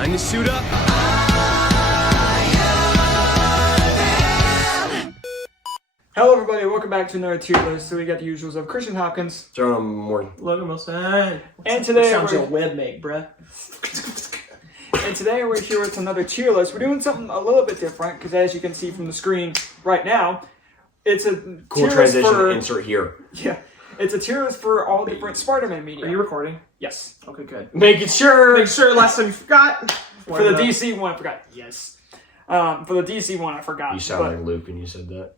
Time to suit up. Hello everybody, welcome back to another tier list. So we got the usuals of Christian Hopkins, Jonah, Morgan, Logan Wilson. and today sounds we're like a web make, bruh. here with another tier list. We're doing something a little bit different because, as you can see from the screen right now, it's a cool tier transition. list for, Insert here. Yeah, it's a tier list for all different Spider-Man media. Are you recording? Yes. Okay, good. Making sure. Make sure last time you forgot. For the DC one, I forgot. Yes. For the DC one, I forgot. You sound like Luke when you said that.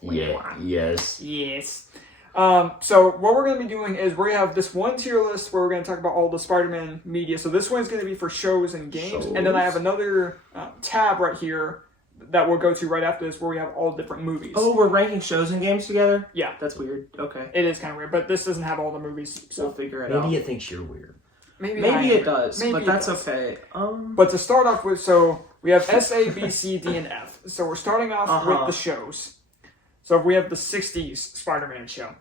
Yeah. Yes. Yes. So what we're going to be doing is we have this one tier list where we're going to talk about all the Spider-Man media. So this one's going to be for shows and games. And then I have another tab right here that we'll go to right after this where we have all different movies. Oh, we're ranking shows and games together? Yeah. That's weird. Okay. It is kind of weird, but this doesn't have all the movies. So we'll figure it out. Maybe it thinks you're weird. Maybe it does, Maybe but that's okay. But to start off with, so we have S, A, B, C, D, and F. So we're starting off with the shows. So we have the 60s Spider-Man show.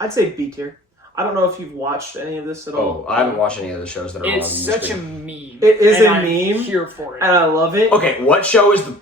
I'd say B tier. I don't know if you've watched any of this at all. Oh, I haven't watched any of the shows that are on It's the such screen. a meme. It is and a I'm meme. Here for it. And I love it. Okay, what show is the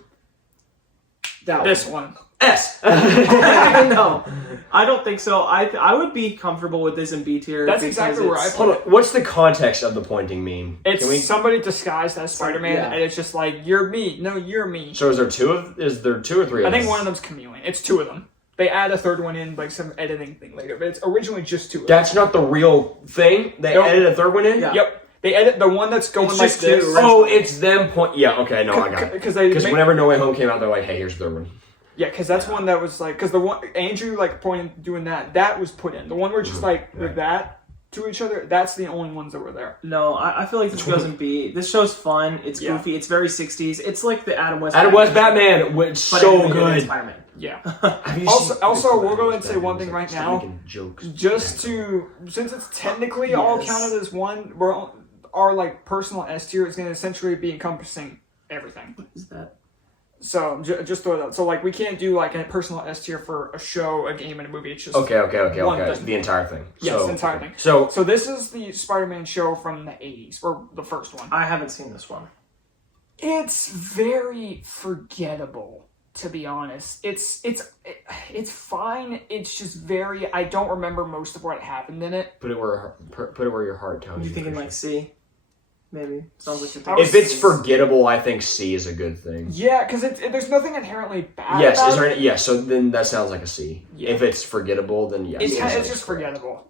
This one. S? No, I don't think so. I would be comfortable with this in B tier. That's exactly where I Hold on. What's the context of the pointing meme? It's somebody disguised as Spider-Man, and it's just like, you're me. No, you're me. So is there two or three of I think them? one of them's Chameleon. It's two of them. They add a third one in, like some editing thing later, but it's originally just two of them. That's not the real thing? They added a third one in? Yeah. Yep. They edit the one that's going It's like just this. two. Oh, it's them point. Yeah, okay, no, I got it. Because Whenever No Way Home came out, they're like, hey, here's the third one. Yeah, because that's one that was like, because the one Andrew like pointing doing that was put in. The one where just like with that to each other, that's the only ones that were there. No, I feel like this goes in B. This show's fun. It's goofy. It's very 60s. It's like the Adam West. Adam West Batman was so good. Spider-Man. Yeah. Also, we'll go ahead and say one thing right now. Just to, since it's technically all counted as one, our like personal S tier is going to essentially be encompassing everything. What is that? So just throw that. So like we can't do like a personal S tier for a show, a game, and a movie. It's just Okay. one thing. The entire thing. Yes, the entire thing. So this is the Spider-Man show from the 80s, or the first one. I haven't seen this one. It's very forgettable, to be honest. It's fine. It's just very. I don't remember most of what happened in it. put it where your heart tells you. You thinking like C? Maybe sounds like you're If it's forgettable, I think C is a good thing. Yeah, because there's nothing inherently bad. Yes, about is there it. any, yes. So then that sounds like a C. Yeah. If it's forgettable, then yes. It's just forgettable.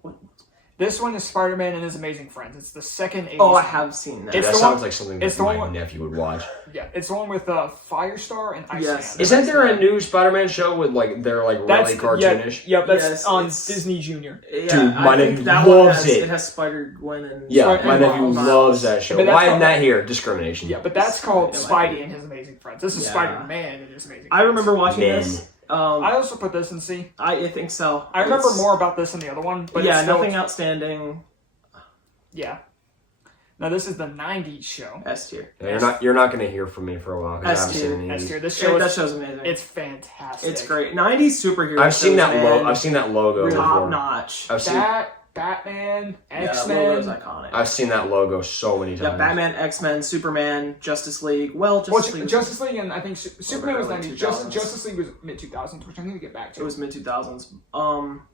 This one is Spider-Man and His Amazing Friends. It's the second 80s. Oh, I have seen that. It's That the sounds one- like something it's that the my one- nephew would watch. Yeah, it's the one with Firestar and Iceman. Yes. Isn't there a new Spider-Man show with like they're like really cartoonish? Yeah, that's Yes, on it's- Disney Junior. Yeah, Dude, my I think nephew that one loves has, it. It has Spider-Gwen and... Yeah, Spider- my and nephew Miles. loves that show. But that's Why isn't called- that here? Discrimination. Yeah, but that's called Yeah, it might Spidey be. and His Amazing Friends. This is Yeah. Spider-Man and His Amazing Friends. I remember watching Men. this. I also put this in C. I think so. I remember It's- more about this than the other one, but yeah, it's still, nothing outstanding. Yeah. Now this is the 90s show. S tier. Yeah, you're not gonna hear from me for a while because I haven't S tier. seen any of S these. tier. This show That is, show's amazing. it's fantastic. It's great. 90s superhero I've seen shows, that man. I've seen that logo Top before. notch. I've seen That, Batman, Yeah, that logo's X-Men. iconic. I've seen that logo so many Yeah, times. Batman, X-Men, Superman, Justice League. Well, Well, Justice League was- Justice League and I think Superman was early 90s. 2000s. Justice League was mid-2000s, which I'm going to get back to. It was mid-2000s.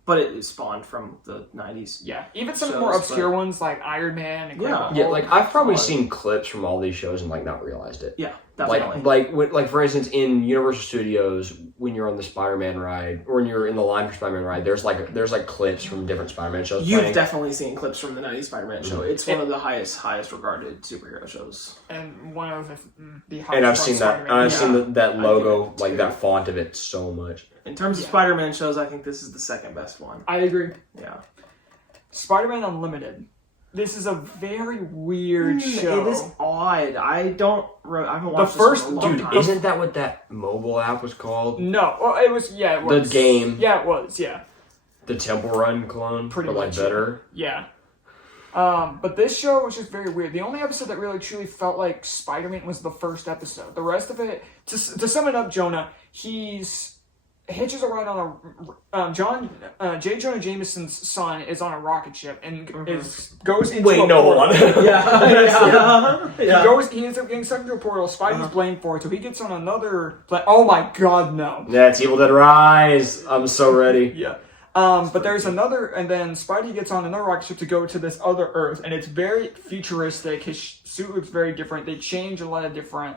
But it spawned from the 90s. Yeah, even some shows, more obscure but- ones like Iron Man and Yeah. Yeah, like I've probably seen clips from all these shows and like not realized it. Yeah, definitely. Like for instance, in Universal Studios, when you're on the Spider-Man ride, or when you're in the line for Spider-Man ride, there's like clips from different Spider-Man shows. You've playing. definitely seen clips from the 90s Spider-Man show. It's one of the highest regarded superhero shows. and one of the And I've highest seen that. Spider-Man. I've seen that I logo, think like too. that font of it, so much. In terms of Yeah. Spider-Man shows, I think this is the second best one. I agree. Yeah. Spider-Man Unlimited. This is a very weird show. It is odd. I haven't watched first- this in a long Dude, time. isn't that what that mobile app was called? No, well, it was. Yeah, it was The game. Yeah, it was. Yeah, The Temple Run clone, Pretty but like much, better. yeah. But this show was just very weird. The only episode that really truly felt like Spider-Man was the first episode. The rest of it, to sum it up, Jonah, he's hitches a ride on a J. Jonah Jameson's son is on a rocket ship and goes into a hold portal. on. He ends up getting sucked into a portal. Spidey's blamed for it, so he gets on another. Oh my god, no! That's Evil Dead Rise. I'm so ready. Yeah. But there's another, and then Spidey gets on another rocket ship to go to this other Earth, and it's very futuristic. His suit looks very different. They change a lot of different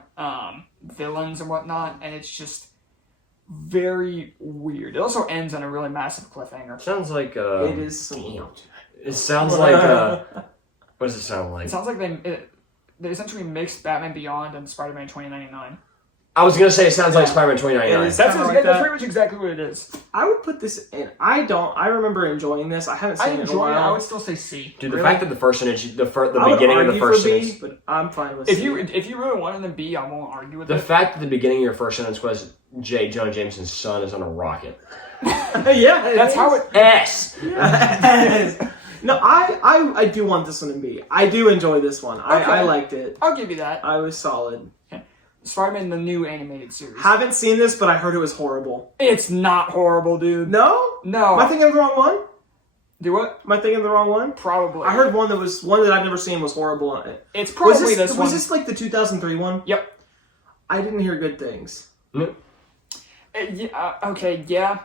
villains and whatnot, and it's just very weird. It also ends on a really massive cliffhanger. Sounds like It is. It sounds like what does it sound like? It sounds like they essentially mixed Batman Beyond and Spider-Man 2099. I was gonna say it sounds like Spider-Man 2099. That's pretty much exactly what it is. I would put this in. I remember enjoying this. I haven't seen it in a while. I would still say C. Dude, really? the fact that the first sentence, the beginning of the first sentence, but I'm fine with if C. you really wanted them B, I won't argue with the it. fact that the beginning of your first sentence was J. Jonah Jameson's son is on a rocket. Yeah, that's how it. S. No, I do want this one in B. I do enjoy this one. I liked it. I'll give you that. I was solid. Spider-Man, the new animated series. Haven't seen this, but I heard it was horrible. It's not horrible, dude. No? No. Am I thinking of the wrong one? Do what? Am I thinking of the wrong one? Probably. I heard one that I've never seen was horrible. It's probably this one. one. Was this like the 2003 one? Yep. I didn't hear good things. Okay, yeah.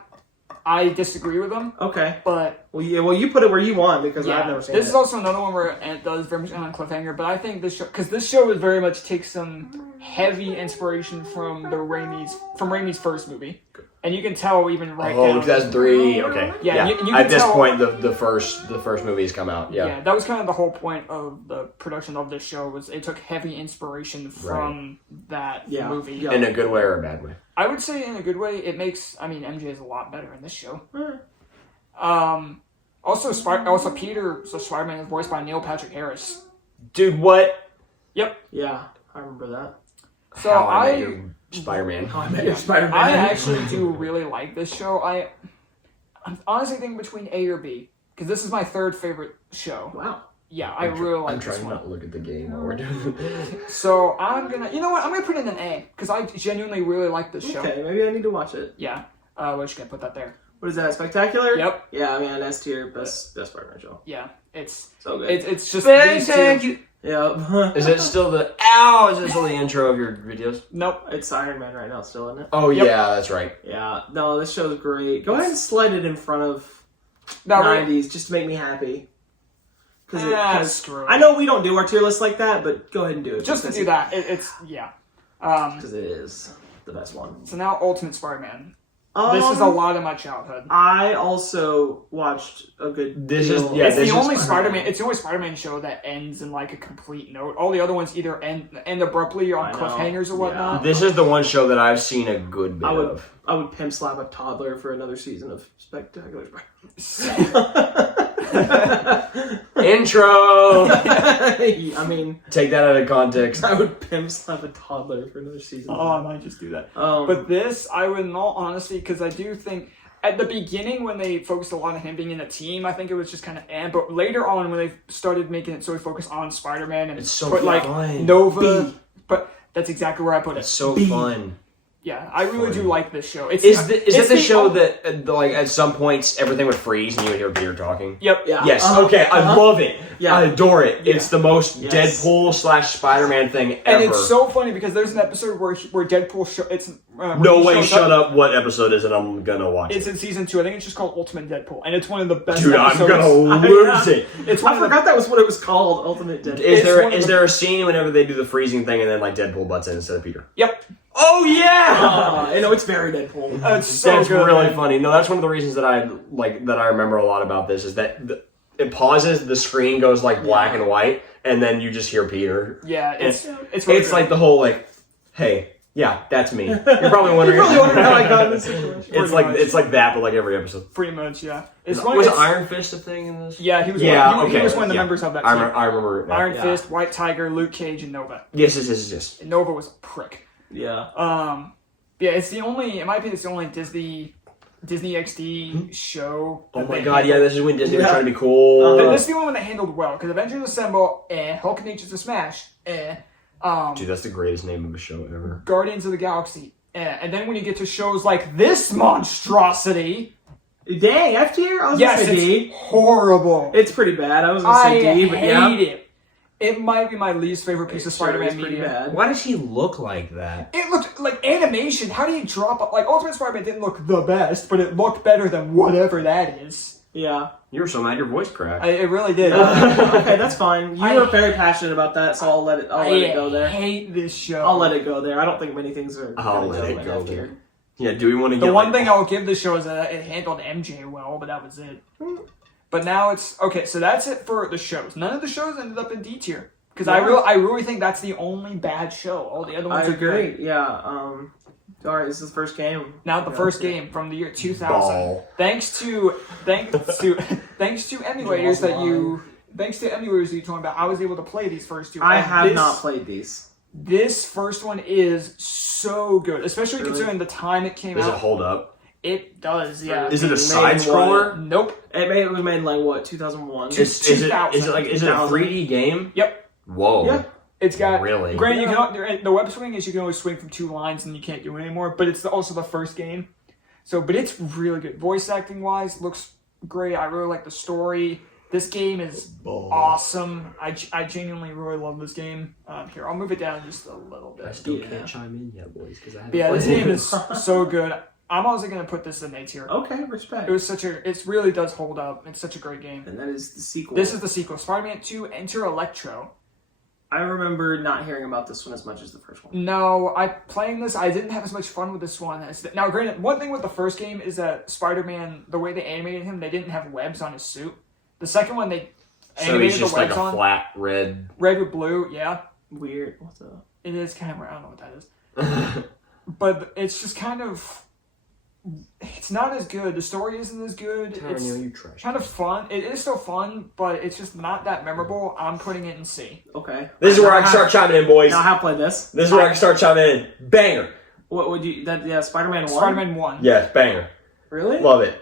I disagree with them. Okay. But... Well, you put it where you want because I've never seen it. This is also another one where it does very much on cliffhanger, but I think this show... Because this show would very much take some heavy inspiration from Raimi's first movie. And you can tell even right now... 2003. Okay. Yeah. You can At this tell, point, the first movie has come out. Yeah. That was kind of the whole point of the production of this show, was it took heavy inspiration from that movie. Yeah. In a good way or a bad way? I would say in a good way. It makes... I mean, MJ is a lot better in this show. Also Peter, so Spider-Man is voiced by Neil Patrick Harris. Dude, what? Yep. Yeah, I remember that. So Spider-Man. Spider-Man. I actually do really like this show. I'm honestly thinking between A or B, because this is my third favorite show. Wow. Yeah, I really like I'm this trying one. not to look at the game while we're doing it. So I'm gonna, you know what? I'm gonna put it in an A because I genuinely really like this show. Okay, maybe I need to watch it. Yeah. We're just gonna put that there. What is that? Spectacular? Yep. Yeah, man, S tier, best Spider-Man show. Yeah, it's so good. It's just these two. Yeah. Is it still the Is it still the intro of your videos? Nope. It's Iron Man right now, still, isn't it? Oh yeah, that's right. Yeah. No, this show's great. Go ahead and slide it in front of 90s just to make me happy. Because I know we don't do our tier list like that, but go ahead and do it. Just to do that, it's because it is the best one. So now Ultimate Spider-Man. This is a lot of my childhood. I also watched a good. It's the only Spider-Man. It's the only Spider-Man show that ends in like a complete note. All the other ones either end abruptly on cliffhangers or whatnot. Yeah. This is the one show that I've seen a good bit of. I would pimp slap a toddler for another season of Spectacular Intro. I mean, take that out of context. I would pimp slap a toddler for another season. Oh, I might just do that. But this, I would, in all honesty, because I do think at the beginning when they focused a lot on him being in a team, I think it was just kind of but later on when they started making it so we focus on Spider-Man and it's so put like fun. Nova, but that's exactly where I put it. It's so fun. Yeah, I really do like this show. Is it the show that like at some points everything would freeze and you would hear Peter talking? Yep. Yeah. Yes. Okay. I love it. Yeah. I adore it. Yeah. It's the most Deadpool / Spider-Man thing ever. And it's so funny because there's an episode where Deadpool no way! Shut up! What episode is it? I'm gonna watch. It's in season 2. I think it's just called Ultimate Deadpool, and it's one of the best. Dude, episodes. I'm gonna lose it. I forgot that was what it was called. Ultimate Deadpool. Is there a scene whenever they do the freezing thing and then like Deadpool butts in instead of Peter? Yep. Oh yeah! I know it's very Deadpool. It's so That's good, really man. funny. No, that's one of the reasons that I remember a lot about this is that it pauses, the screen goes like black and white, and then you just hear Peter. Yeah, it's really it's like the whole like, hey, yeah, that's me. You're probably wondering. how I got in this situation. It's like that, but like every episode. Pretty much, yeah. Was Iron Fist a thing in this? Yeah, he was. Yeah, he was one of the members of that team. I remember. Iron Fist, White Tiger, Luke Cage, and Nova. Yes. And Nova was a prick. Yeah. Yeah, it's the only. In my opinion, it's the only Disney XD show. Oh my god! Yeah, this is when Disney was trying to be cool. This is the only one they handled well because Avengers Assemble, Hulk Nature's a smash, Dude, that's the greatest name of a show ever. Guardians of the Galaxy, And then when you get to shows like this monstrosity, dang, F tier. I was yes, gonna say D. it's horrible. It's pretty bad. I was gonna say D, but yeah. I hate it. It might be my least favorite piece of Spider-Man media. Bad. Why does he look like that? It looked like animation. How do you drop up? Like, Ultimate Spider-Man didn't look the best, but it looked better than whatever that is. Yeah. You were so mad your voice cracked. It really did. Okay, that's fine. You were very passionate about that, so I'll let it go there. I hate this show. I'll let it go there. I don't think many things are I'll gonna let it go F there. tier. Yeah, do we want to get... The one thing I'll give this show is that it handled MJ well, but that was it. But now it's... Okay, so that's it for the shows. None of the shows ended up in D tier. Because I really think that's the only bad show. All the other ones are agree. good. Yeah. All right, this is the first game. Now the first game from the year 2000. Ball. Thanks to emulators that you told me about, I was able to play these first two. I have not played these. This first one is so good, especially considering the time it came out. Does it hold up? It does, yeah. Is it a side scroller? Nope. It was made in like what, 2001? Is it a 3D game? Yep. Whoa. Yeah. It's got really. Granted, you can the web swing is you can only swing from 2 lines and you can't do it anymore. But it's also the first game, but it's really good. Voice acting wise, looks great. I really like the story. This game is awesome. I genuinely really love this game. Here, I'll move it down just a little bit. I still can't chime in yet, boys, because I haven't. Yeah, this game is so good. I'm also gonna put this in A tier. Okay, respect. It really does hold up. It's such a great game. And that is the sequel. This is the sequel. Spider-Man 2: Enter Electro. I remember not hearing about this one as much as the first one. No, playing this, I didn't have as much fun with this one. Now, granted, one thing with the first game is that Spider-Man, the way they animated him, they didn't have webs on his suit. The second one, they animated the webs like a on. flat red with blue, yeah. Weird. What's up? It is kind of, I don't know what that is. But it's just kind of, it's not as good. The story isn't as good. you trash. Kind of fun. It is still fun, but it's just not that memorable. I'm putting it in C. Okay. This is where I can start chiming in, boys. Now I have played this. This is where I can start chiming in. Banger. What would you? Spider-Man 1. Spider-Man 1. Yes, banger. Really? Love it.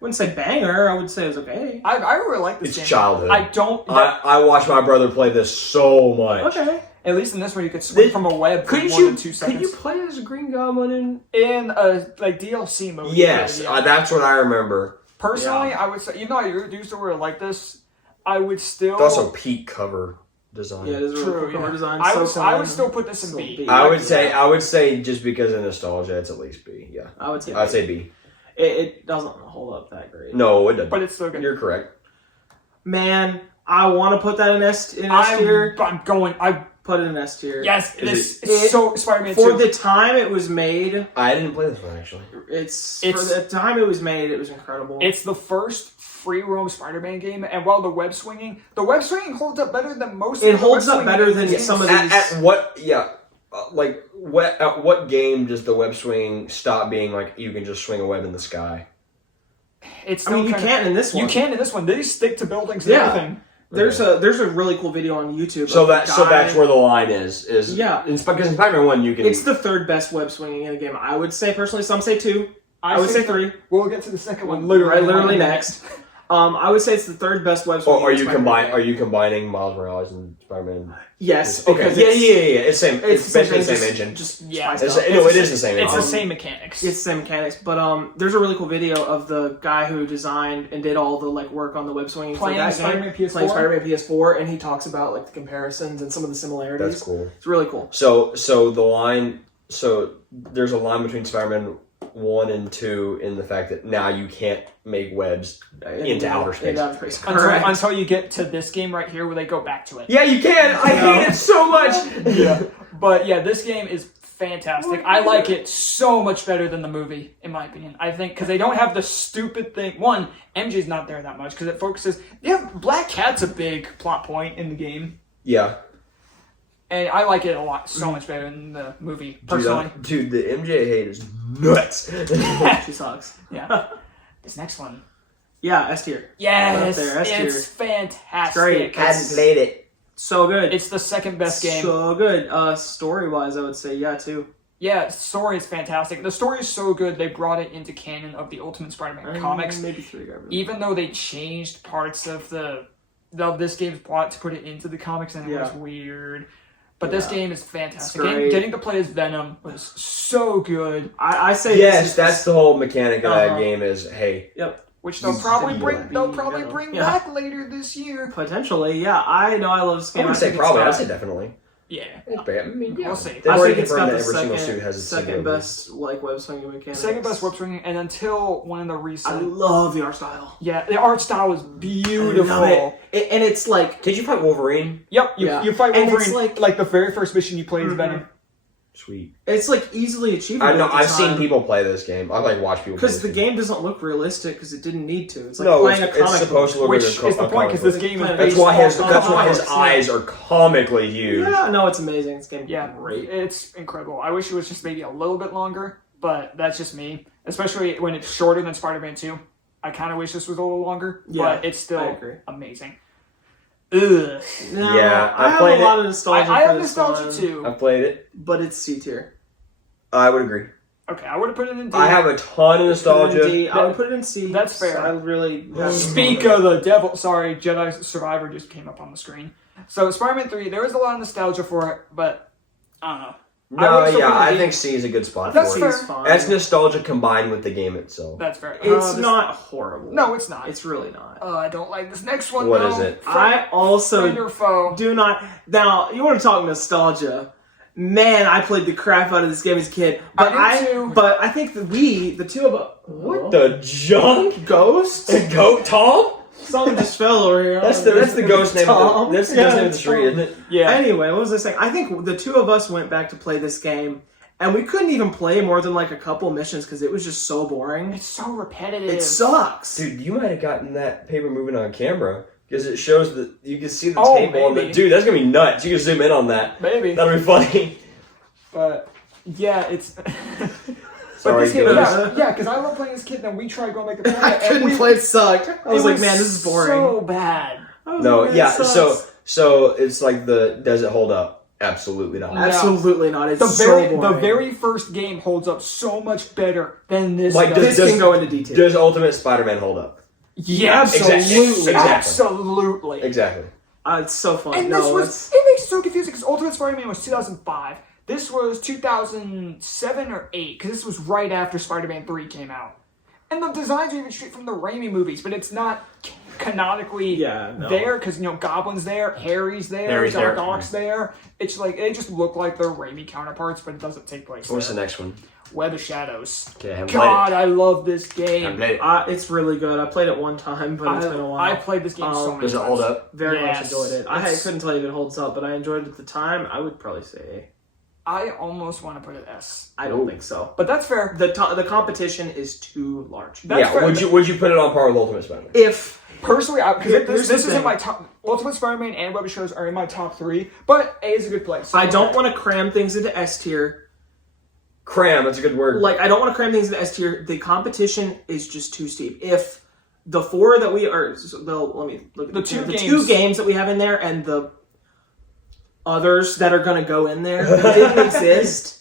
Wouldn't say banger. I would say it was okay. I really like this game. It's childhood. I watched my brother play this so much. Okay. At least in this one, you could swing from a web for more than 2 seconds. Could you play as a Green Goblin in a DLC mode? Yes, yeah. that's what I remember. Personally, I would say, even though I used to really like this, I would still. It's also peak cover design. Yeah, it is really cool cover design. I would still put this in B. I would say just because of nostalgia, it's at least B. Yeah, I'd say B. It doesn't hold up that great. No, it doesn't. But it's still good. You're correct. Man, I want to put that in S tier. I put it in S tier. Yes, it's so Spider-Man 2. For the time it was made, I didn't play this one actually. For the time it was made, it was incredible. It's the first free roam Spider-Man game, and while the web swinging holds up better than most. It holds up better than some of these. At what? Yeah. At what game does the web swing stop being like you can just swing a web in the sky? You can in this one. You can in this one. They stick to buildings and everything. There's a really cool video on YouTube. So that's where the line is. Yeah. Because in Spider-Man 1 you can. It's the third best web swinging in a game. I would say personally. Some say 2. I would say 3. We'll get to the second one literally next. I would say it's the third best web swinging. Are you combining Miles Morales and Spider-Man? Yes. Okay. Yeah. It's basically the same engine. It is the same. It's the same mechanics. It's the same mechanics, but there's a really cool video of the guy who designed and did all the work on the web swinging playing Spider-Man PS4, and he talks about the comparisons and some of the similarities. That's cool. It's really cool. So the line. So there's a line between Spider-Man 1 and 2 in the fact that now you can't make webs into outer space. Until you get to this game right here where they go back to it. Yeah, you can. I hate it so much. Yeah, but this game is fantastic. I like it so much better than the movie, in my opinion. I think because they don't have the stupid thing. One, MJ's not there that much because it focuses. Yeah, Black Cat's a big plot point in the game. Yeah. And I like it so much better than the movie, personally. Dude, the MJ hate is nuts. She sucks. Yeah. This next one. Yeah, S tier. Yes, it's fantastic. Great. I hadn't played it. So good. It's the second best game. So good. Story-wise, I would say, yeah, too. Yeah, story is fantastic. The story is so good, they brought it into canon of the Ultimate Spider-Man comics. Maybe 3 garbage. Even though they changed parts of this game's plot to put it into the comics, and it was weird. But this game is fantastic. Getting to play as Venom was so good. I say yes, that's the whole mechanic of that game is, hey. Yep. Which they'll probably bring back later this year. Potentially, yeah. I know I love this game. I wouldn't say probably, I'd say definitely. Yeah. I mean, We'll see. They've I already think it's got confirmed the that every single suit has its second best web swinging mechanics. Second best web swinging, and until one of the recent... I love the art style. Yeah, the art style is beautiful. I love it. And it's like... Did you fight Wolverine? Yep, you fight Wolverine like the very first mission you play as Venom. Sweet. It's like easily achievable. I know. I've seen people play this game. I like watch people. Because the game doesn't look realistic because it didn't need to. It's like playing a comic it's supposed to look which like is the point because this game is that's why his eyes are comically huge. Yeah, no, it's amazing. This game, great. It's incredible. I wish it was just maybe a little bit longer, but that's just me. Especially when it's shorter than Spider-Man 2. I kind of wish this was a little longer, but it's still amazing. Ugh. No, yeah, I have a lot of nostalgia. I have nostalgia too. I've played it, but it's C tier. I would agree. Okay, I would have put it in D. I have a ton of nostalgia. I would put it in C. That's fair. I really Speak of the devil. Sorry, Jedi Survivor just came up on the screen. So Spider-Man 3, there is a lot of nostalgia for it, but I don't know. I think C is a good spot That's for it. fair. That's nostalgia combined with the game itself. That's fair. It's not horrible. No, it's not. It's really not. I don't like this next one. What is it? I also friend or foe. do not. Now, you want to talk nostalgia? Man, I played the crap out of this game as a kid. But I think the two of us. What the junk? Ghost? Goat Tom? Something just fell over here. That's the ghost name. Tom. That's the ghost name of the tree, isn't it? Yeah. Anyway, what was I saying? I think the two of us went back to play this game, and we couldn't even play more than like a couple missions because it was just so boring. It's so repetitive. It sucks. Dude, you might have gotten that paper moving on camera. Because it shows that you can see the Oh, table. On the, dude, that's going to be nuts. You can zoom in on that. Maybe. That'll be funny. But, yeah, it's... Sorry, yeah, because I love playing this kid, and we tried going back to play it. I couldn't play, it sucked. I was like, man, this is boring. So bad. No, yeah, so it's like does it hold up? Absolutely not. No. Absolutely not. It's boring. The very first game holds up so much better than this. Like, does. This can go into detail. Does Ultimate Spider-Man hold up? Yeah, absolutely. Exactly. Absolutely. Exactly. It's so fun. And it makes it so confusing because Ultimate Spider-Man was 2005. This was 2007 or 8 because this was right after Spider-Man 3 came out. And the designs are even straight from the Raimi movies, but it's not canonically there because, Goblin's there, Harry's there, Doc Ock's there. It's like, they just look like their Raimi counterparts, but it doesn't take place What's the next one? Web of Shadows. Okay, I haven't God, I love this game. I haven't played it. It's really good. I played it one time, but it's been a while. I played this game so many times. Does it hold up? Very much enjoyed it. I couldn't tell you if it holds up, but I enjoyed it at the time. I would probably say A. I almost want to put it S. I don't think so. But that's fair. The competition is too large. That's fair. Would you put it on par with Ultimate Spider-Man? If personally, because this is in my top. Ultimate Spider-Man and Web of Shadows are in my top 3, but A is a good place. I don't want to cram things into S tier. Cram, that's a good word. Like, I don't want to cram things into S tier. The competition is just too steep. If the 4 that we are, let me look at the two games that we have in there and the others that are going to go in there that didn't exist,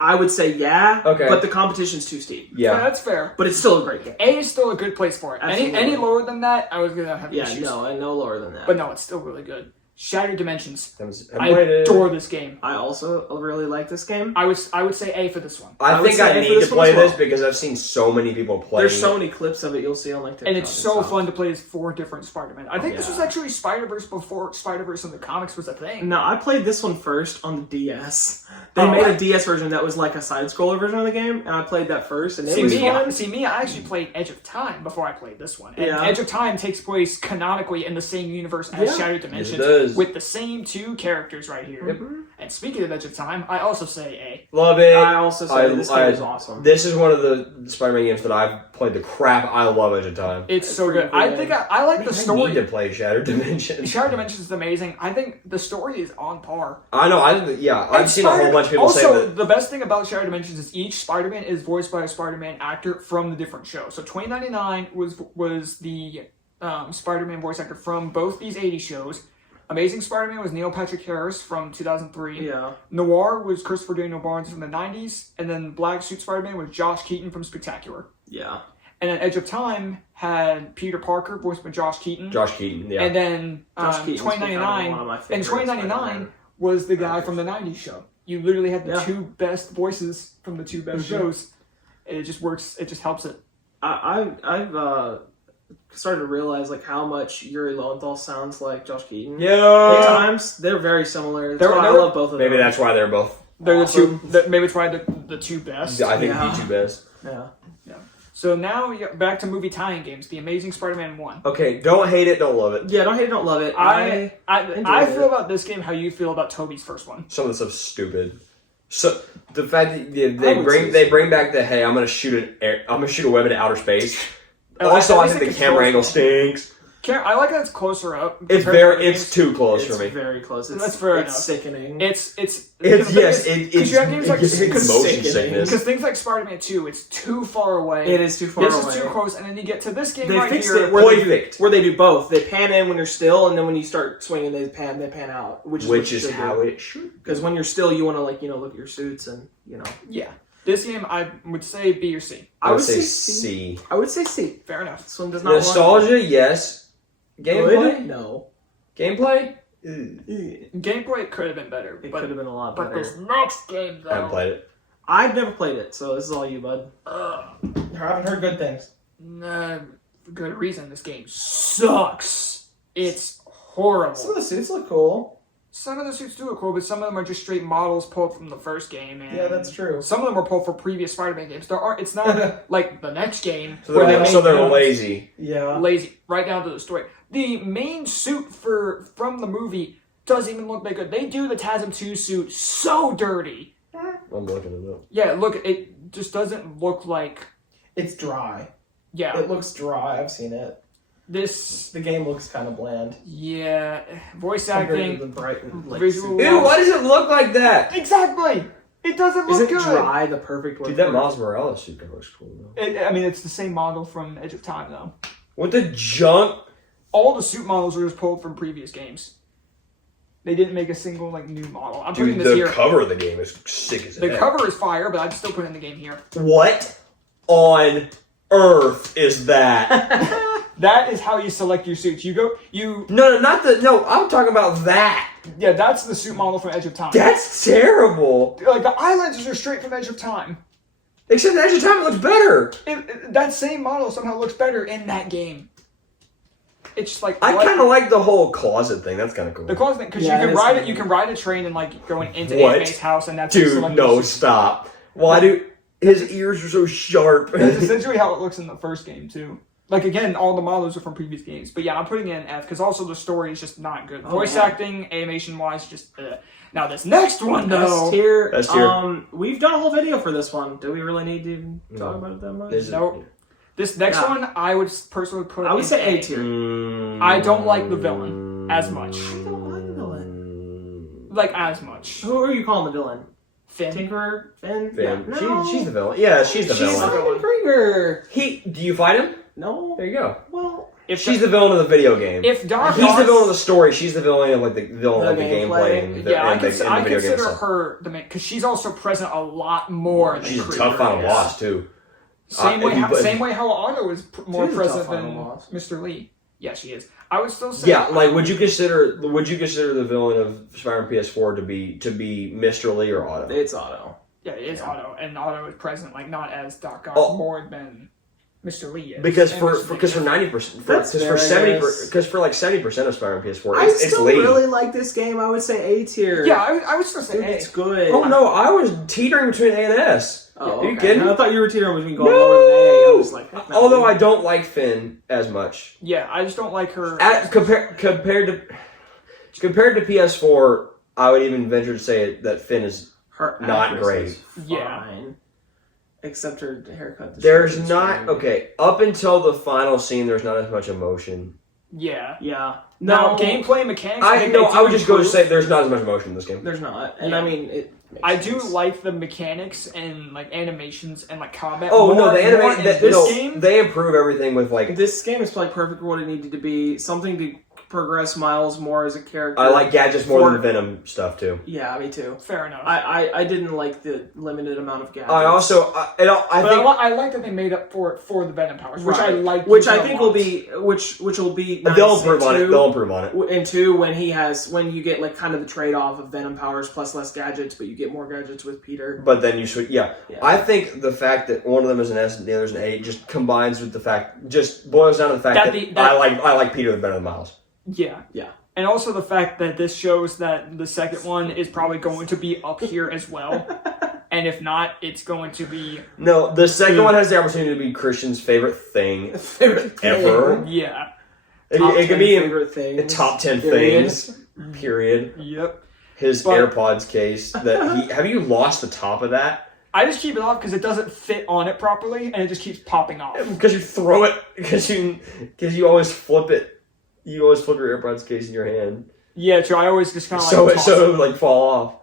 I would say okay, but the competition's too steep. Yeah, that's fair. But it's still a great game. A is still a good place for it. Any lower than that, I was going to have issues. Yeah, no lower than that. But no, it's still really good. Shattered Dimensions. I adore adore this game. I also really like this game. I would say A for this one. I think I need to play this because I've seen so many people play. There's so many clips of it you'll see on TikTok. And it's so fun to play as 4 different Spider-Man. I think this was actually Spider-Verse before Spider-Verse in the comics was a thing. No, I played this one first on the DS. They made a DS version that was like a side-scroller version of the game, and I played that first, and it was fun. I actually played Edge of Time before I played this one. And Edge of Time takes place canonically in the same universe as Shattered Dimensions with the same 2 characters right here. Mm-hmm. And speaking of Edge of Time, I also say A. Love it. I also say this game is awesome. This is one of the Spider-Man games that I've played the crap. I love Edge of Time. It's so good. I think I like the story. I need to play Shattered Dimensions. Shattered Dimensions is amazing. I think the story is on par. I know. I've seen a whole bunch of people say that. Also, the best thing about Shattered Dimensions is each Spider-Man is voiced by a Spider-Man actor from the different show. So 2099 was the Spider-Man voice actor from both these 80 shows. Amazing Spider-Man was Neil Patrick Harris from 2003. Yeah. Noir was Christopher Daniel Barnes from the 90s. And then Black Suit Spider-Man was Josh Keaton from Spectacular. Yeah. And then Edge of Time had Peter Parker voiced by Josh Keaton. Josh Keaton, yeah. And then Josh Keaton's 2099. one of my And favorites 2099 was the guy from the '90s show. You literally had the two best voices from the two best shows. And it just works. It just helps it. I've started to realize like how much Yuri Lowenthal sounds like Josh Keaton. Yeah. At times they're very similar. That's why I love both of them. Maybe that's why they're both. They're awesome. Maybe it's why the two best. I think the two best. Yeah. So now back to movie tie-in games. The Amazing Spider-Man 1. Okay, don't hate it, don't love it. Yeah, don't hate it, don't love it. I feel about this game how you feel about Toby's first one. Some of the stuff's stupid. So the fact that they bring back the hey, I'm gonna shoot a web into outer space. Also, I think the camera angle stinks. I like that it's closer up. It's too close for me. It's very close. That's fair enough. Sickening. It's you have games like motion sickness. Because things like Spider-Man 2, it's too far away. It is too far away. This is too close, and then you get to this game they right fixed here. It where they do both. They pan in when you're still, and then when you start swinging, they pan out. Which is how it should. Because when you're still, you want to look at your suits and Yeah. This game, I would say B or C. I would say C. I would say C. Fair enough. This one does not nostalgia, yes. Gameplay? Good? No. Gameplay? Gameplay could have been better. It could have been a lot better. But this next game, though... I haven't played it. I've never played it, so this is all you, bud. I haven't heard good things. For good reason, this game sucks. It's horrible. Some of the suits look cool. Some of the suits do look cool, but some of them are just straight models pulled from the first game. And yeah, that's true. Some of them are pulled from previous Spider-Man games. It's not like the next game. So they're lazy. Yeah. Lazy. Right down to the story. The main suit from the movie doesn't even look that good. They do the TASM 2 suit so dirty. I'm looking it up. Yeah, look, it just doesn't look like... It's dry. Yeah. It looks dry. I've seen it. The game looks kind of bland. Yeah, voice acting, the bright visual. Ew, why does it look like that? Exactly. It doesn't look good. Isn't dry the perfect word? Dude, that Miles Morales suit looks cool though. It's the same model from Edge of Time though. What the junk? All the suit models are just pulled from previous games. They didn't make a single new model. I'm putting this here. The cover of the game is sick as The cover is fire, but I'd still put it in the game here. What on earth is that? That is how you select your suits. No, I'm talking about that. Yeah, that's the suit model from Edge of Time. That's terrible. Like, the eyelashes are straight from Edge of Time. Except Edge of Time it looks better. That same model somehow looks better in that game. It's just like... I kind of like the whole closet thing. That's kind of cool. The closet thing, because you can ride a train and going into Aunt May's house, and that's... Dude, no, stop. Why do... His ears are so sharp. That's essentially how it looks in the first game, too. Like, again, all the models are from previous games. But yeah, I'm putting it in F, because also the story is just not good. Voice acting, animation-wise, just... Now, this next one, though... S tier. We've done a whole video for this one. Do we really need to talk about it that much? Nope. This next one, I would personally put... I would say A tier. I don't like the villain as much. I don't like the villain. Like, as much. Who are you calling the villain? Finn. Tinkerer? Finn? Finn. Yeah. No. She's the villain. Yeah, she's the villain. Simon Krieger. Do you fight him? No. There you go. Well... She's the villain of the video game. If Doc He's the villain of the story. She's the villain of the villain of the gameplay. I consider her the main, because she's also present a lot more. Than she's a tough final boss too. Same way how Otto is more present than Mr. Lee. Yeah, she is. I would still say. Yeah, would you consider the villain of Spider-Man PS4 to be Mr. Lee or Otto? It's Otto. Yeah, it is Otto, and Otto is present not as Doc Ock more than Mr. Lee is. Because for 90%, because for 70% of Spider-Man PS4, I it's still Lee. really like this game. I would say A tier. Yeah, I would still say A. It's good. Oh no, I was teetering between A and S. Oh, Are you kidding? I thought you were teetering between going lower than A. I was like, although I don't like Finn as much. Yeah, I just don't like her. Compared to PS4, I would even venture to say that Finn is not great. Yeah. Except her haircut. There's not... Okay, up until the final scene, there's not as much emotion. Yeah. Yeah. Now, gameplay mechanics... I would just go to say there's not as much emotion in this game. There's not. And I mean, it I do like the mechanics and animations and combat. Oh no, they improve everything with This game is perfect for what it needed to be. Something to progress Miles more as a character. I like gadgets more than the Venom stuff too. Yeah, me too. Fair enough. I didn't like the limited amount of gadgets. I also I like that they made up for it for the Venom powers, which I like. Which I think will be which will be nice they'll improve on it. They'll improve on it. And two, when you get like kind of the trade off of Venom powers plus less gadgets, but you get more gadgets with Peter. But then you should I think the fact that one of them is an S and the other is an A just combines with the fact just boils down to the fact that I like Peter better than Miles. Yeah. Yeah. And also the fact that this shows that the second one is probably going to be up here as well. And if not, it's going to be... No, the second one has the opportunity to be Christian's favorite thing ever. Yeah. It could be in top 10 things. Period. Yep. His AirPods case. Have you lost the top of that? I just keep it off because it doesn't fit on it properly, and it just keeps popping off. Because you throw it, because you always flip it. You always flip your AirPods case in your hand. Yeah, true. I always just kind of so it would like fall off.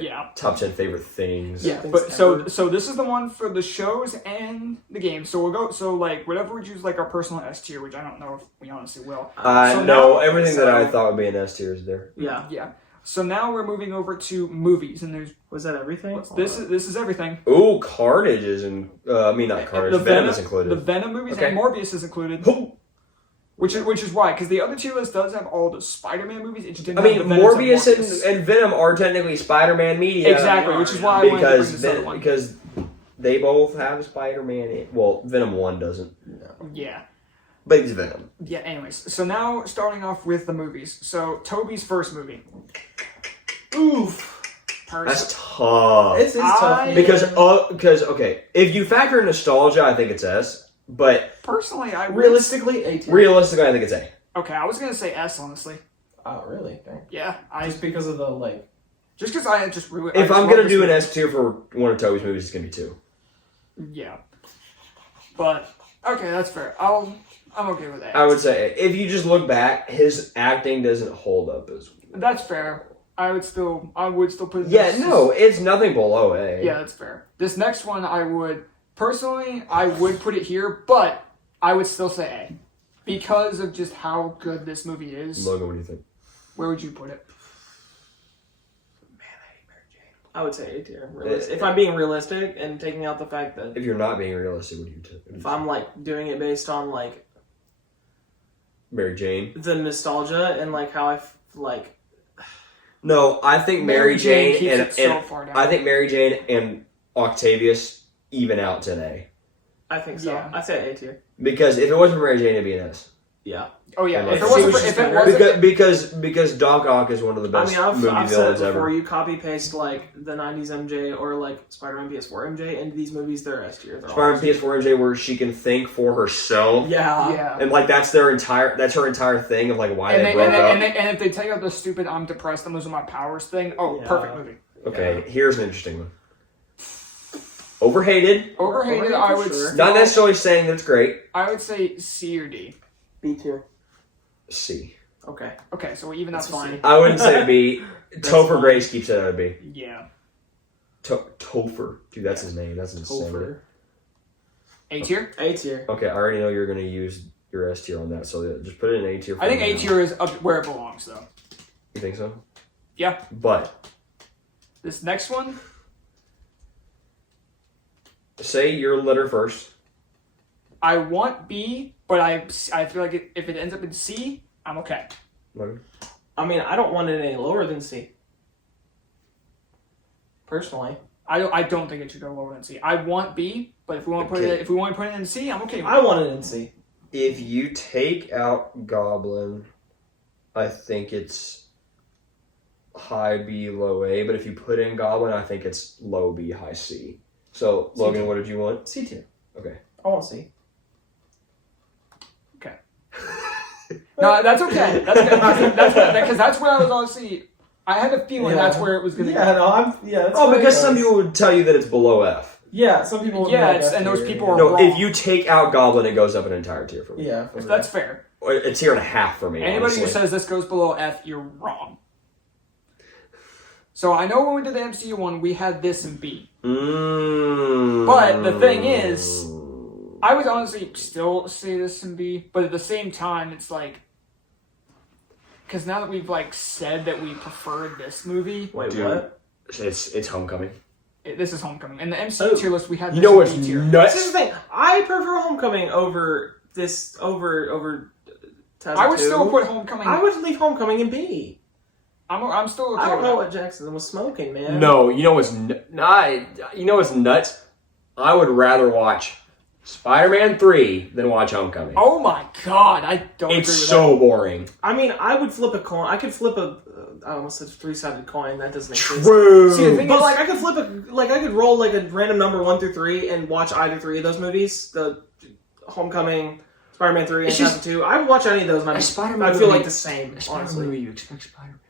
Yeah. Top 10 favorite things. Yeah, but so this is the one for the shows and the games. So we'll go. So like whatever we choose, like our personal S tier, which I don't know if we honestly will. Everything that I thought would be an S tier is there. Yeah. Yeah. So now we're moving over to movies, and was that everything? This is everything. Ooh, Carnage is not Carnage. Venom is included. The Venom movies and Morbius is included. Ooh. Which is why, because the other tier list does have all the Spider-Man movies. It just didn't have the Morbius and Venom are technically Spider-Man media. Exactly, which is why I wanted to bring this other one. Because they both have Spider-Man. Well, Venom 1 doesn't. No. Yeah. But it's Venom. Yeah, anyways. So now, starting off with the movies. So, Tobey's first movie. Oof. That's tough. It's tough. Because, okay, if you factor in nostalgia, I think it's S. But personally, realistically, A tier. Realistically, I think it's A. Okay, I was gonna say S, honestly. Oh, really? Dang. Yeah, just because of the just because I just really. If I'm gonna do an S tier for one of Tobey's movies, it's gonna be 2. Yeah, but okay, that's fair. I'm okay with that. I would say if you just look back, his acting doesn't hold up as. That's fair. I would still put. It's nothing below A. Yeah, that's fair. This next one, personally, I would put it here, but I would still say A. Because of just how good this movie is. Logan, what do you think? Where would you put it? Man, I hate Mary Jane. I would say A tier. If I'm being realistic and taking out the fact that... If you're not being realistic, what do you take? If I'm, doing it based on, Mary Jane? The nostalgia and, how I, No, I think Mary Jane and so far down. I think Mary Jane and Octavius even out to an A. I think so. Yeah. I'd say A tier. Because if it wasn't for Mary Jane, it'd be an S. Yeah. Oh yeah. If it wasn't because Doc Ock is one of the best movie I've villains said it ever. before. You copy paste the '90s MJ or Spider-Man PS4 MJ into these movies, they're S tier. Spider-Man PS4 MJ, where she can think for herself. Yeah. And that's her entire thing of why they broke up. And if they tell you the stupid "I'm depressed and losing my powers" thing, perfect movie. Okay, here's an interesting one. Overhated. I would not necessarily saying that it's great. I would say C or D. B tier. C. Okay, so even that's fine. I wouldn't say B. Topher Grace keeps it out of B. Yeah. Topher. Dude, that's his name. That's insane. Topher. A tier? A tier. Okay, I already know you're going to use your S tier on that, so just put it in A tier. I think A tier is up where it belongs, though. You think so? Yeah. But this next one. Say your letter first. I want B, but I feel like if it ends up in C, I'm okay. Logan? I mean, I don't want it any lower than C. Personally, I don't think it should go lower than C. I want B, but if we want to put it in C, I'm okay with it. I want it in C. If you take out Goblin, I think it's high B, low A. But if you put in Goblin, I think it's low B, high C. So, Logan, what did you want? C tier. Okay. I want C. Okay. No, that's okay. That's good because that's where I was honestly. I had a feeling that's where it was going to go. That's because some people would tell you that it's below F. Yeah, some people would and those people are wrong. If you take out Goblin, it goes up an entire tier for me. Yeah. That's fair. A tier and a half for me, Anybody honestly. who says this goes below F, you're wrong. So I know when we did the MCU one, we had this in B. But the thing is, I would honestly still say this in B, but at the same time, it's because now that we've like said that we prefer this movie, Wait, Dude. what? It's Homecoming. this is Homecoming. In the MCU tier list, we had You this know in what's B tier. nuts? This is the thing. I prefer Homecoming over this over. I would 2002. still put Homecoming. I would leave Homecoming in B. I'm still okay I don't with know that. what Jackson was smoking, man. No, you know what's nuts? I would rather watch Spider-Man 3 than watch Homecoming. Oh my god, I don't It's agree with so boring. I mean, I would flip a coin. I could flip a. I almost said a 3-sided coin. That doesn't make sense. True. See, the thing But is, like, I could flip a. Like, I could roll like a random number 1 through 3 and watch either 3 of those movies. The Homecoming, Spider-Man 3, and It's just- 2002. I would watch any of those. And A Spider-Man I'd feel movie- like the same. Honestly. you expect Spider-Man.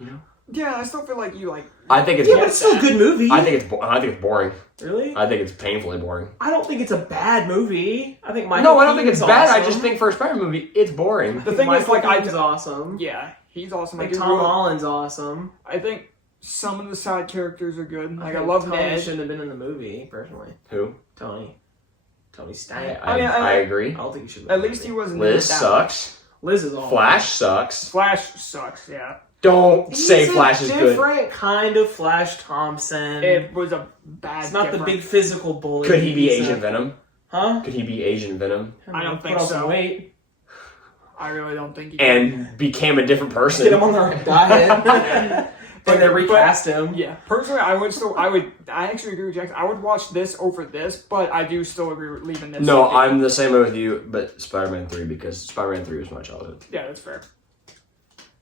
You know? yeah, I still feel like you like. I think it's. Yeah, but it's still a good movie. I think it's boring. Really? I think it's painfully boring. I don't think it's a bad movie. I think No, I don't think it's Keaton's bad. I awesome. just think for a Spider-Man movie, it's boring. The thing is, Michael like, Keaton's awesome. Yeah, he's awesome. Like I do Tom really- Holland's awesome. I think some of the side characters are good. Like I think love Tony Ned. shouldn't have been in the movie, personally. Who? Tony I, Stank. I agree. I don't think he should. At least he wasn't. Liz that sucks. Liz is awful. Flash sucks. Flash sucks. Yeah, Don't He's say a Flash is good. different kind of Flash Thompson. it was a bad. It's not the difference. big physical bully. Could he be He's Agent a- Venom? Huh? Could he be Agent Venom? I don't Put think on some so. weight. I really don't think he And became a different person. Get him on the right diet. And then recast him. Yeah, personally, I actually agree with Jackson. I would watch this over this, but I do still agree with leaving this. No, I'm the same way with you, but Spider-Man 3 because Spider-Man 3 was my childhood. Yeah, that's fair.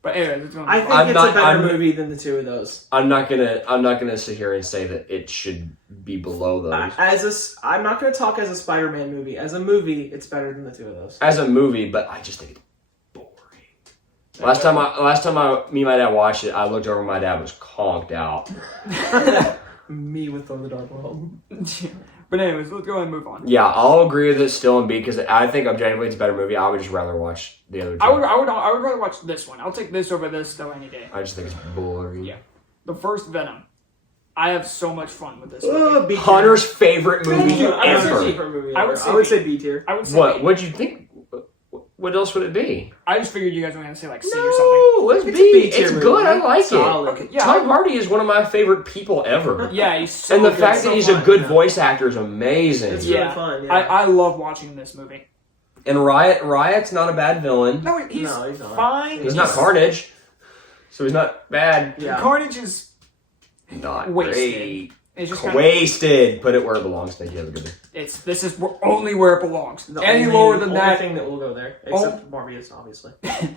But anyways, it's gonna I be think I'm it's not- a better I'm- movie than the two of those. I'm not gonna sit here and say that it should be below those I'm not going to talk as a Spider-Man movie. As a movie, it's better than the two of those. as a movie, but I just think it's boring. Last time me and my dad watched it, I looked over and my dad was conked out. Me with Thor the Dark World. But anyways, let's go ahead and move on. Yeah, I'll agree with it still in B because I think objectively it's a better movie. I would just rather watch the other two. I would rather watch this one. I'll take this over this though any day. I just think it's boring. Yeah. The first Venom. I have so much fun with this movie. B tier. Hunter's favorite movie you. I would say ever. Favorite movie I would ever. say I would B. say B tier. I would say What? B. What'd you think? What else would it be? I just figured you guys were gonna say like C or something. No, it's It's B. a B-tier It's movie. good. I like Solid. it. Okay, yeah. Tom Hardy is one of my favorite people ever. Yeah, he's so And the good. fact So that he's fun. a good yeah. voice actor is amazing. It's Yeah. really fun. Yeah. I love watching this movie. And Riot's not a bad villain. No, he's he's not. fine. He's not Carnage, so he's not bad. Yeah. Carnage is Not Wasted. great. it's just kind of, Wasted. Put it where it belongs. Thank you. Have a good day. this is only where it belongs. The Any only- lower than only that, thing that will go there, except Morbius, obviously.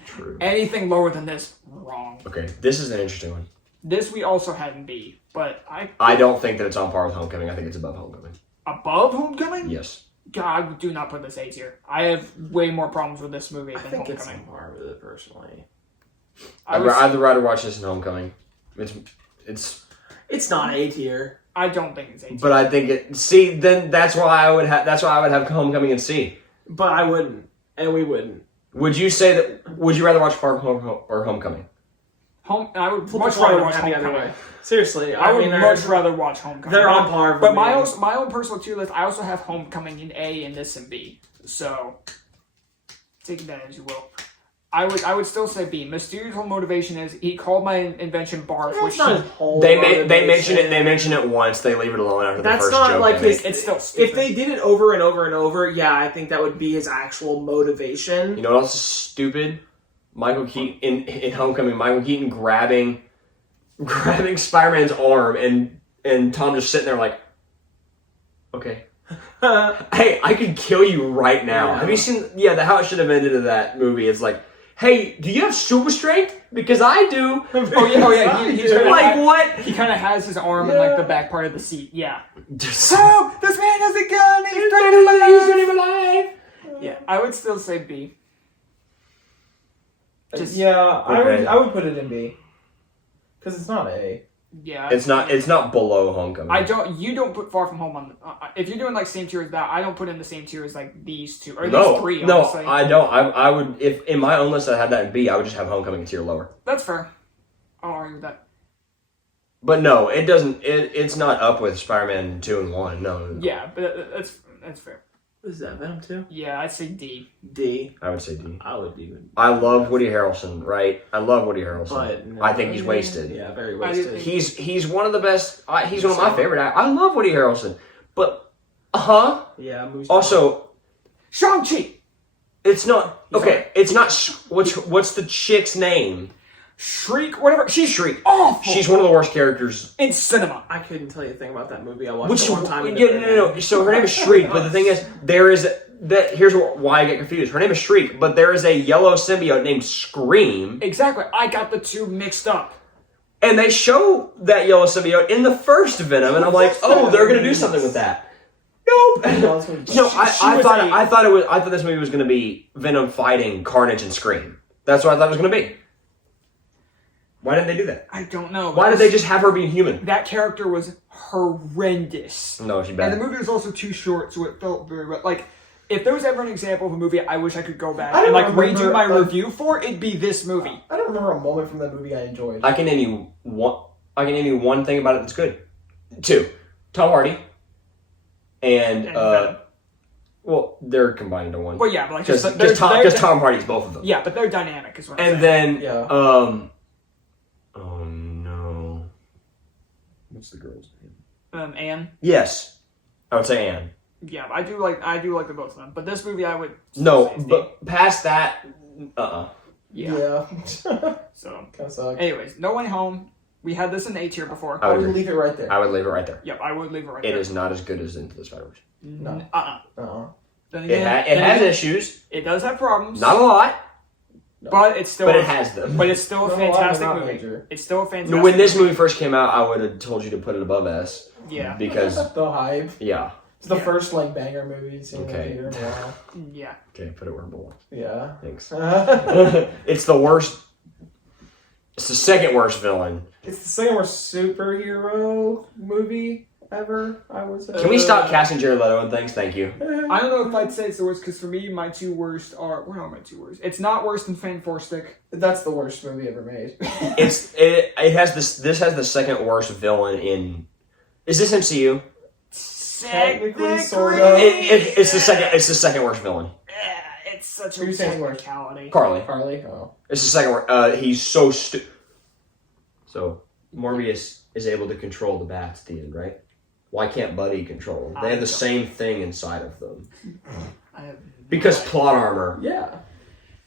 True. anything lower than this, wrong. Okay, this is an interesting one. This we also had in B, but I don't think that it's on par with Homecoming. I think it's above Homecoming. above Homecoming. Yes. God, do not put this A tier. I have way more problems with this movie I than think it's Homecoming. on par with it, personally. I'd rather watch this than Homecoming. It's not A tier. I don't think it's A tier. But I think it. See, then that's why I would have Homecoming in C. But I wouldn't. And we wouldn't. Would you say that? Would you rather watch Far From Home or Homecoming? I would Flip much the coin rather would watch have the other Homecoming. way. Seriously, I would mean, much rather watch Homecoming. they're on par But with my own personal tier list, I also have Homecoming in A and this in B. So take that as you will. I would still say B. Mysterio's whole motivation is he called my invention barf, That's which not his whole They motivation. mention it. They mention it once. They leave it alone after That's the first not joke. like they his. make. it's still stupid. If they did it over and over and over, yeah, I think that would be his actual motivation. You know what else is stupid? Michael Keaton in Homecoming. Michael Keaton grabbing Spider-Man's arm, and Tom just sitting there like, okay. Hey, I could kill you right now. Yeah. Have you seen? Yeah, how it should have ended in that movie. It's like, hey, do you have super strength? Because I do. oh yeah, he's Like like what? he kind of has his arm in like the back part of the seat. Yeah. So Oh, this man has a gun. He's he's threatening him my alive. life. Yeah, I would still say B. Just Okay. I would put it in B. Because it's not A. yeah. It's not below Homecoming. You don't put Far From Home on. If you're doing like same tier as that, I don't put in the same tier as like these two or these three. No, Honestly. I don't. I would, if in my own list I had that in B, I would just have Homecoming a tier lower. That's fair. I'll argue with that. But no, it doesn't. It's not up with Spider-Man 2 and 1. No. Yeah, but that's fair. Is that Venom 2? Yeah, I'd say D. D. I would say D. I would even. I love Woody Harrelson, right? I love Woody Harrelson. But no, I think he's wasted. Yeah, very wasted. He's one of the best. He's one of my favorite actors. I love Woody Harrelson, but Yeah. Also, Shang-Chi. it's not okay. It's not. What's the chick's name? Shriek, whatever. She's Shriek. awful. She's one of the worst characters in cinema. I couldn't tell you a thing about that movie. I watched it one time. No. So her name is Shriek, but the thing is, here's why I get confused. Her name is Shriek, but there is a yellow symbiote named Scream. Exactly. I got the two mixed up. And they show that yellow symbiote in the first Venom, and I'm like, oh, they're gonna do something with that. Nope. No, I thought this movie was gonna be Venom fighting Carnage and Scream. That's what I thought it was gonna be. Why didn't they do that? I don't know. Why did they just have her being human? That character was horrendous. No, she's bad. And the movie was also too short, so it felt very like. If there was ever an example of a movie I wish I could go back and redo my review for, it'd be this movie. I don't remember a moment from that movie I enjoyed. I can name you one thing about it that's good. Two, Tom Hardy, and well, they're combined into one. Well, yeah, but like because Tom Hardy's both of them. Yeah, but they're dynamic as well. And then Yeah. oh no, what's the girl's name? Anne. Yes, I would say Anne. Yeah, I do like the both of them. But this movie, I would. No, but past that, Yeah. So. Kind of sucks. Anyways, No Way Home. We had this in A tier before. I would leave it right there. I would leave it right there. Yep, I would leave it right It there. is not as good as Into the Spider-Verse. No. Then It again, has issues. It does have problems. Not a lot. But it's still. But it has them. But it's still a fantastic not movie. major. It's still a fantastic. When this movie first came out, I would have told you to put it above S. Yeah. Because The hype. yeah. It's the first like banger movie seen in the Okay. theater in a while. Yeah. Okay, put it where it belongs. Yeah. Thanks. It's the worst. It's the second worst villain. It's the second worst superhero movie ever, I would say. Can we stop casting Jared Leto and things? Thank you. I don't know if I'd say it's the worst because for me, my two worst are. What are my two worst? It's not worse than Fan Four Stick. That's the worst movie ever made. It has this. This has the second worst villain in. Is this MCU? Technically, sort of. It's the second. It's the second worst villain. It's such a Who's saying worst? technicality. Carly. Harley? Oh. It's the second worst. He's so stupid. So Morbius is able to control the bats at the end, right? Why can't Buddy control them? They have the same thing inside of them. Because plot armor. Yeah.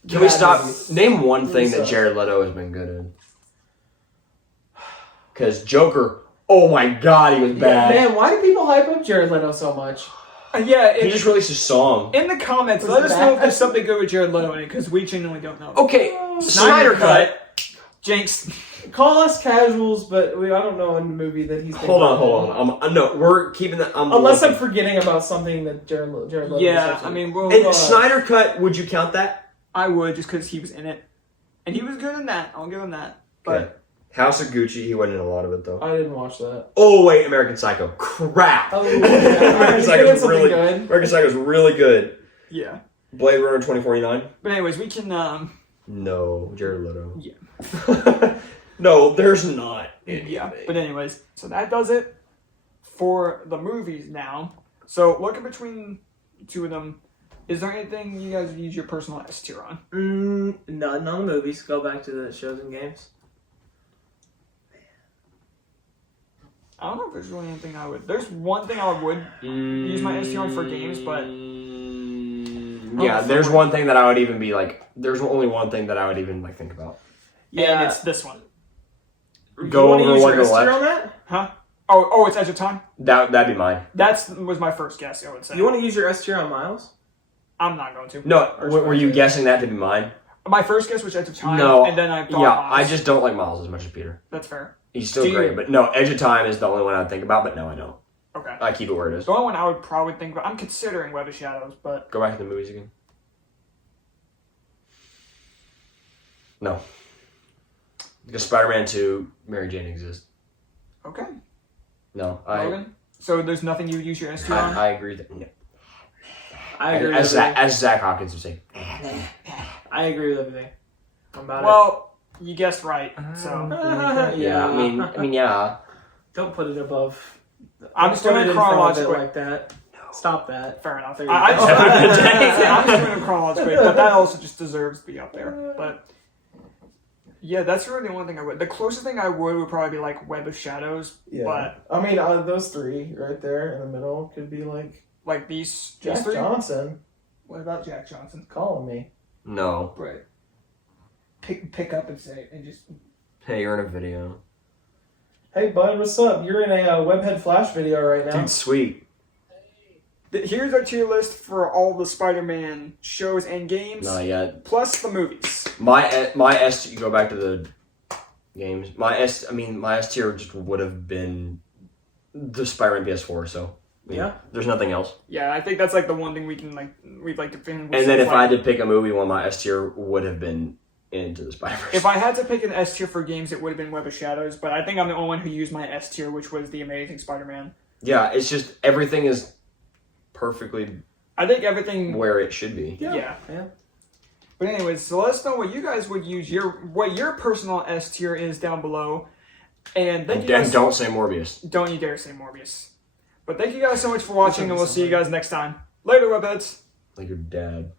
Can we stop? Name one thing that Jared Leto has been good in. Because Joker, oh my god, he was bad. Yeah, man, why do people hype up Jared Leto so much? He just released a song. In the comments, let us know if there's something good with Jared Leto in it, because we genuinely don't know. Okay, Snyder Cut. Jinx. Call us casuals, but I don't know in the movie that he's been Hold on. No, we're keeping that. Unless I'm forgetting about something that Jared Leto Yeah, I mean, well, and Snyder Cut, would you count that? I would, just because he was in it. And he was good in that. I'll give him that. But okay. House of Gucci, he wasn't in a lot of it, though. I didn't watch that. Oh, wait, American Psycho. Crap. Oh, American Psycho's really good. American Psycho's really good. yeah. Blade Runner 2049? But anyways, we can, No, Jared Leto. Yeah. No, there's not. Yeah. But anyways, so that does it for the movies now. So looking between the two of them, is there anything you guys would use your personal S tier on? None on the movies. Go back to the shows and games. I don't know if there's really anything I would. There's one thing I would use my S tier on for games, but yeah, there's one thing that I would even be like. There's only one thing that I would even like think about. Yeah, and it's this one. Go over one to the left. left. On that? Huh? Oh, it's Edge of Time. That'd be mine. Was my first guess. I would say. You want to use your S tier on Miles? I'm not going to. No, were you guessing that to be mine? My first guess was Edge of Time. No, and then I thought. Yeah, Miles. I just don't like Miles as much as Peter. That's fair. He's still great, but no, Edge of Time is the only one I'd think about. But no, I don't. Okay. I keep it where it is. The only one I would probably think about. I'm considering Web of Shadows, but Go back to the movies again. No. Because Spider-Man 2, Mary Jane exists. okay. No, Logan. So there's nothing you would use your S tier on. I agree that. No. I agree with As everything. Zach Hawkins would say. I agree with everything. About Well, you guessed right. So Yeah, I mean, yeah. Don't put it above. I'm just Don't put doing it it in front of it chronologically. like that. Stop that. Fair enough. There you I'm go. just doing a chronological, but that also just deserves to be up there. But yeah, that's really the only thing I would. The closest thing I would probably be like Web of Shadows. Yeah. But I mean, those three right there in the middle could be like these Jack three. Johnson What about Jack Johnson? calling me. No. Right. Pick up and say and just. Hey, you're in a video. Hey, bud, what's up? You're in a Webhead Flash video right now. Dude, sweet. Here's our tier list for all the Spider-Man shows and games, Not yet. plus the movies. My S. You go back to the games. My S tier just would have been the Spider-Man PS4. So Yeah. there's nothing else. Yeah, I think that's like the one thing we'd like to finish. And then if I had to pick a movie, one my S tier would have been Into the Spider-Verse. If I had to pick an S tier for games, it would have been Web of Shadows. But I think I'm the only one who used my S tier, which was The Amazing Spider-Man. Yeah, it's just everything is perfectly I think everything. where it should be. Yeah. Yeah. But anyways, so let us know what you guys would use what your personal S tier is down below. And thank you guys. Don't say Morbius. Don't you dare say Morbius. But thank you guys so much for watching, and we'll see you guys next time. Later, webheads. Like your dad.